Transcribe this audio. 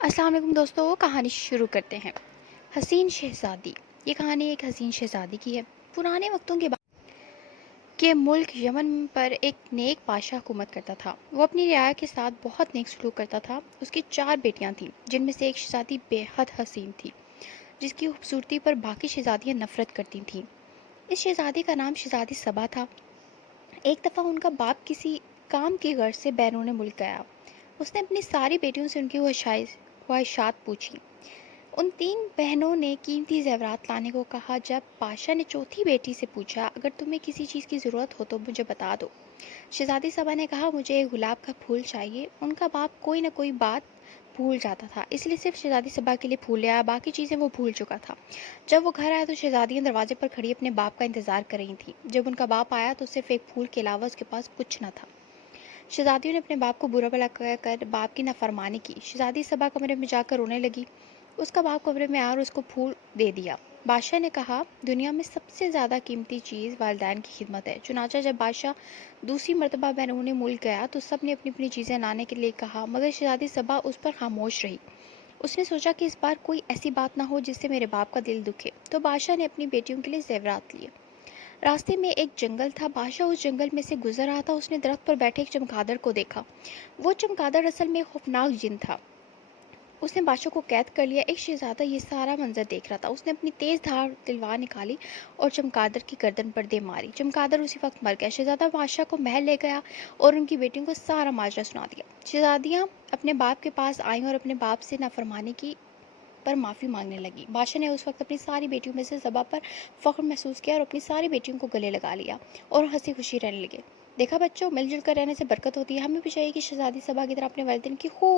السلام علیکم دوستو، کہانی شروع کرتے ہیں۔ حسین شہزادی۔ یہ کہانی ایک حسین شہزادی کی ہے۔ پرانے وقتوں کے بعد کہ ملک یمن پر ایک نیک بادشاہ حکومت کرتا تھا۔ وہ اپنی رعایا کے ساتھ بہت نیک سلوک کرتا تھا۔ اس کی 4 بیٹیاں تھیں، جن میں سے ایک شہزادی بے حد حسین تھی، جس کی خوبصورتی پر باقی شہزادیاں نفرت کرتی تھیں۔ اس شہزادی کا نام شہزادی صبا تھا۔ ایک دفعہ ان کا باپ کسی کام کی غرض سے بیرون ملک گیا۔ اس نے اپنی ساری بیٹیوں سے ان کی خواہشات پوچھی۔ ان 3 بہنوں نے قیمتی زیورات لانے کو کہا۔ جب بادشاہ نے چوتھی بیٹی سے پوچھا، اگر تمہیں کسی چیز کی ضرورت ہو تو مجھے بتا دو۔ شہزادی صبا نے کہا، مجھے ایک گلاب کا پھول چاہیے۔ ان کا باپ کوئی نہ کوئی بات بھول جاتا تھا، اس لیے صرف شہزادی صبا کے لیے پھول لے آیا، باقی چیزیں وہ بھول چکا تھا۔ جب وہ گھر آیا تو شہزادیاں دروازے پر کھڑی اپنے باپ کا انتظار کر رہی تھیں۔ جب ان کا باپ آیا تو صرف ایک پھول کے علاوہ اس کے پاس کچھ نہ تھا۔ شہزادیوں نے اپنے باپ کو برا بھلا کہہ کر باپ کی نافرمانی کی۔ شہزادی صبا کمرے میں جا کر رونے لگی۔ اس کا باپ کمرے میں آیا اور اس کو پھول دے دیا۔ بادشاہ نے کہا، دنیا میں سب سے زیادہ قیمتی چیز والدین کی خدمت ہے۔ چنانچہ جب بادشاہ دوسری مرتبہ بیرون ملک گیا تو سب نے اپنی اپنی چیزیں لانے کے لیے کہا، مگر شہزادی صبا اس پر خاموش رہی۔ اس نے سوچا کہ اس بار کوئی ایسی بات نہ ہو جس سے میرے باپ کا دل دکھے، تو بادشاہ نے اپنی بیٹیوں کے لیے زیورات لیے۔ راستے میں ایک جنگل تھا۔ بادشاہ اس جنگل میں سے گزر رہا تھا۔ اس نے درخت پر بیٹھے ایک چمگادڑ کو دیکھا۔ وہ چمگادڑ اصل میں ایک خوفناک جن تھا۔ اس نے بادشاہ کو قید کر لیا۔ ایک شہزادہ یہ سارا منظر دیکھ رہا تھا۔ اس نے اپنی تیز دھار تلوار نکالی اور چمگادڑ کی گردن پر دے ماری۔ چمگادڑ اسی وقت مر گیا۔ شہزادہ بادشاہ کو محل لے گیا اور ان کی بیٹیوں کو سارا ماجرا سنا دیا۔ شہزادیاں اپنے باپ کے پاس آئیں اور اپنے باپ سے نافرمانی کی پر معافی مانگنے لگی۔ بادشاہ نے اس وقت اپنی ساری بیٹیوں میں سے صبا پر فخر محسوس کیا اور اپنی ساری بیٹیوں کو گلے لگا لیا اور ہنسی خوشی رہنے لگے۔ دیکھا بچوں، مل جل کر رہنے سے برکت ہوتی ہے۔ ہمیں بھی چاہیے کہ شہزادی صبا کی طرح اپنے والدین کی خوب